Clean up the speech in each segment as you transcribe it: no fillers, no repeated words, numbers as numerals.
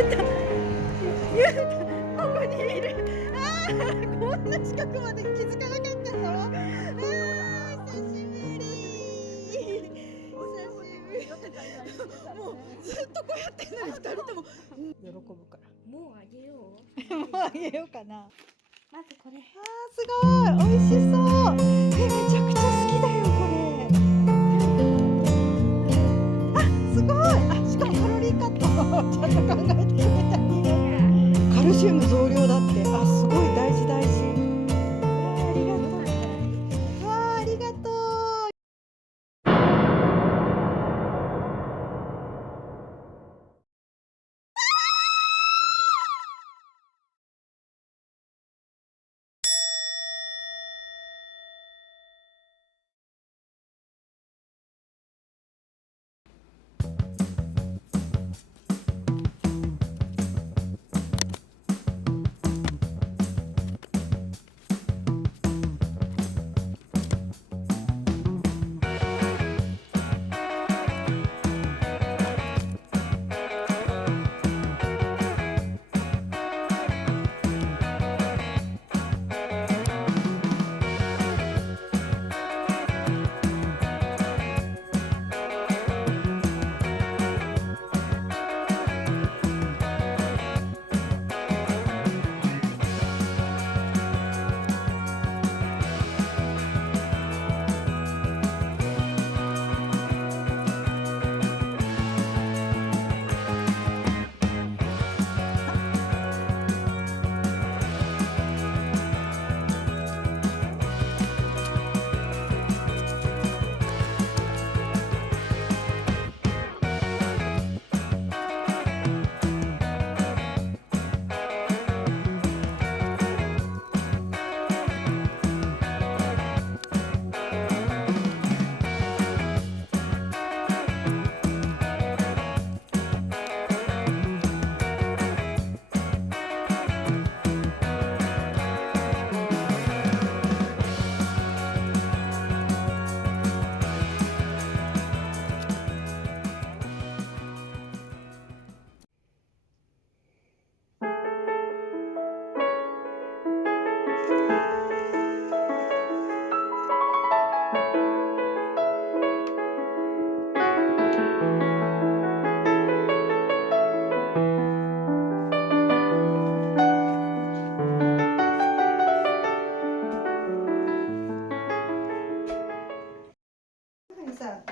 ゆうた、ここにいる。こんな近くまで気づかなかったぞ。久しぶり。もうずっとこうやってるのに二人とも、喜ぶから。もうあげよう。もうあげようかな。まずこれ。すごい美味しそう。めちゃくちゃ好きだよこれ。すごい。しかもカロリーカットちゃんと考えてくれたね。カルシウム増量だって。すごい大事大事。ありがとう。ありがとう。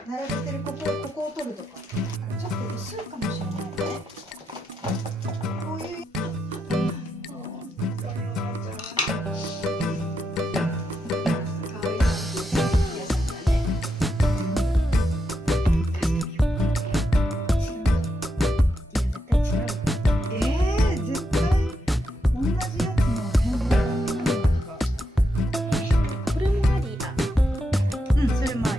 並べてるここを取るとか、ちょっと薄いかもしれないね。こういう絶対同じやつの変動になるのか。これもありだ。それもあり。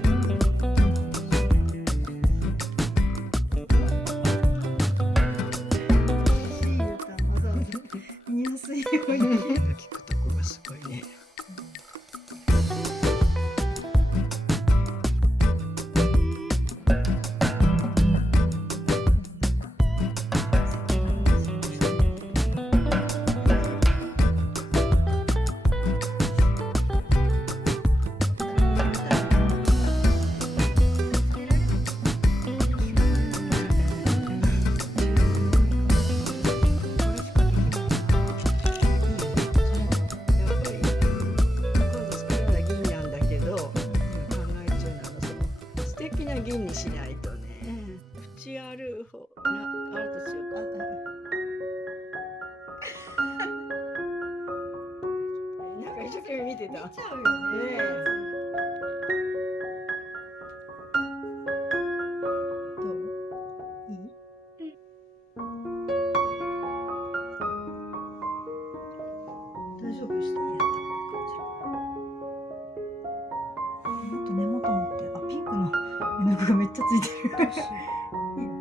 見やすいように聞くとこがすごいね。銀にしないとね。縁ある方あるとしようか。なんか一生懸命見てた。見ちゃうよね。どう？いい？大丈夫？してやった感じ。もっと根元持って。ピンクの絵の具がめっちゃついてる。いいよ。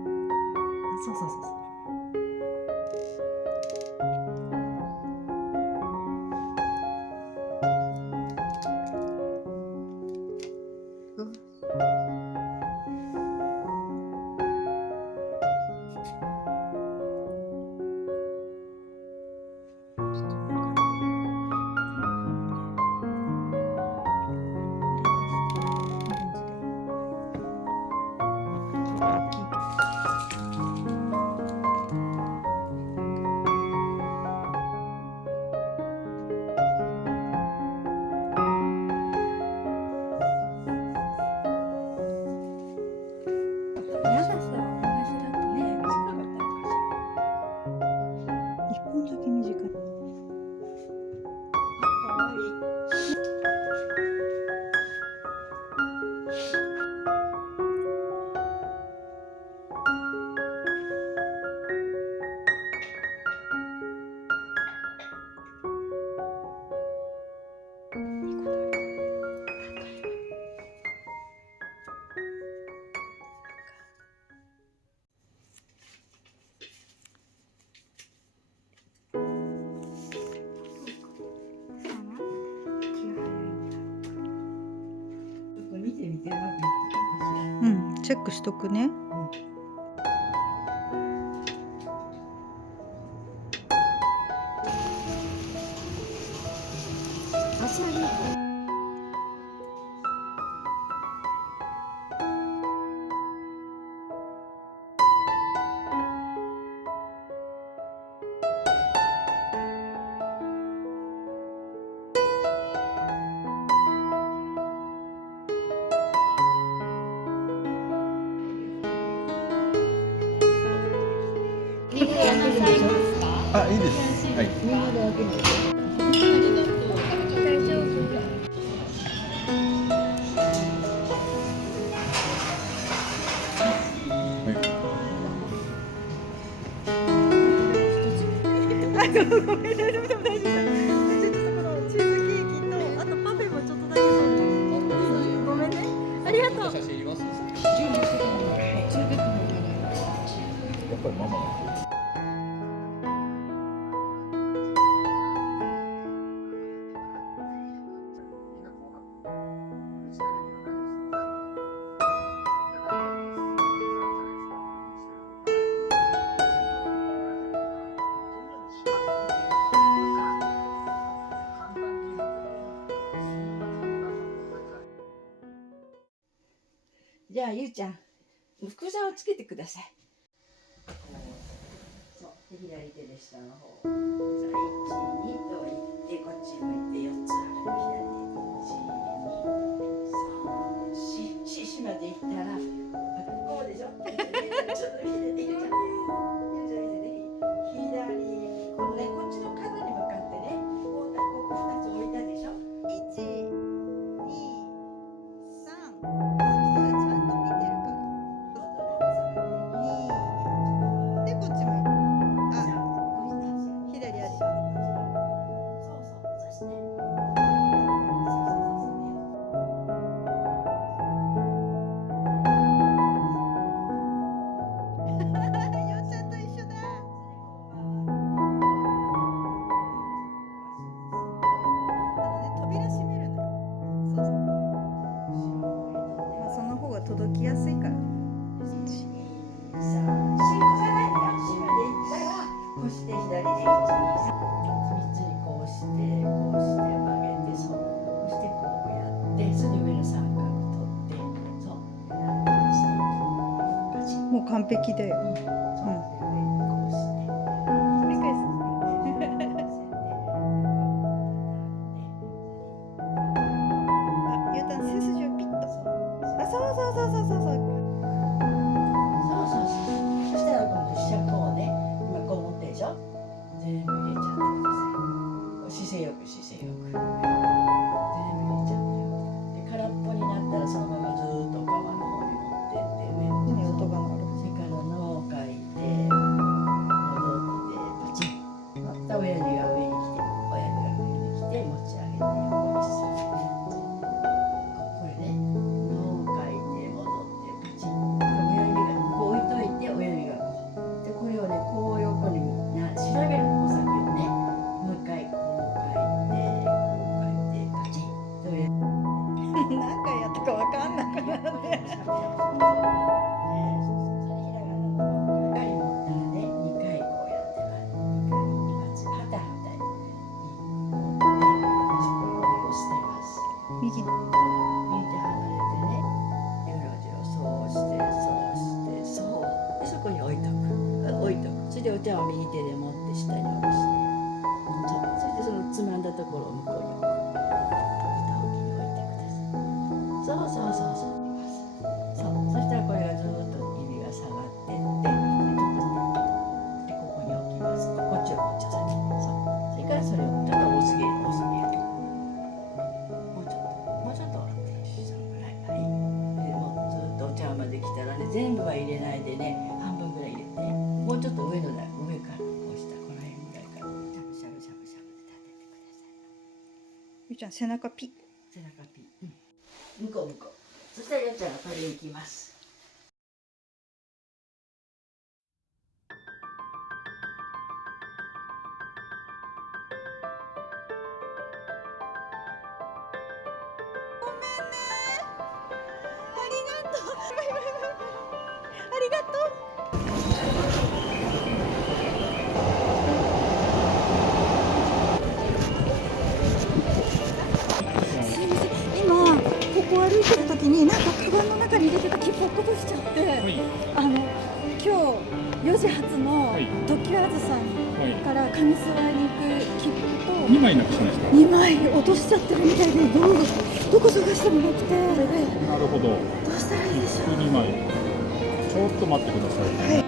そうそうそうそう。長さは同じだとね、短かったのかし一本だけ短い。かわいい。ちょっと見てみてうまくいってたかしら。うん、チェックしとくね。ら。足上げ。リンゴはなさいますか？あ、いいです。はい。みんなで分ける。大丈夫。ごめん、大丈夫、大丈夫。ちょっとそこのチーズケーキと、あとパフェもちょっとだけ取る。ごめんね。ありがとう。写真いります。や準備してたので、連れてった方がいい。っぱりママが。じゃあゆうちゃん、福沢をつけてください。そう、で左手で下の方。さあ、1、2と言って、こっち向いて4つある。左手。1、2、3、4、4まで行ったら、こうでしょ。ちょっと左手。ゆうちゃん、左、このね、こっちの角に向かってね、こう2つ置いたでしょ。1、2、3。そしたらちゃんと見てるから。2。で、こっちも。あ、左足。そうそう、そして。よっちゃんと一緒だ。扉閉めるのよ。そうそう。まあその方が届きやすいから。こして左で1、2、3、3つにこうして曲げて、そうそしてこうやってそれで上の三角取ってそうしてガチッもう完璧だよ。そうで上にこうして理解すあ、ゆうたん背筋をピッと。あ、そうそうそうそうそうそう。そしたら今度下こうね今こう持ってるでしょ全部入れちゃってください姿勢よく全部入れちゃってで空っぽになったらそのままずーっと側の方に持ってって上に音が鳴る。それから脳を書いて戻ってパチンまた親指が上に来て持ち上げて横にするこれね脳を書いて戻ってパチン親指がこう置いといて親指がこうでこれをねこう横に調べるお先をねもう一回こう書いてパチンと親指何回やったかわかんなくなって。右。それでお茶を右手で持って下に下ろしてそうそれでそのつまんだところを向こうに置く蓋を置きに置いてくださいそうそしたらこれがずっと指がもうちょっと上のだ上からこうしたこの辺ぐらいからしゃぶしゃぶしゃぶしゃぶで立ててください。ゆうちゃん背中ピッ。背中ピン、向こう向こう。そしたらよっちゃんが取りに行きます。ありがとう。すいません、今ここ歩いてる時になんかカバンの中に入れてた切符落っことしちゃって、今日4時発の特急あずさんから上諏訪に行く切符と2枚なくしました。2枚落としちゃってるみたいで、どこ探してもなくて、なるほど。どうしたらいいでしょう。 2枚。ちょっと待ってください。はい。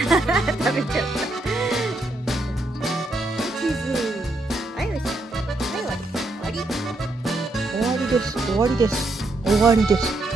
食べちゃった。チーズ。はい、おいしい。はい、終わり。終わりです。終わりです。終わりです。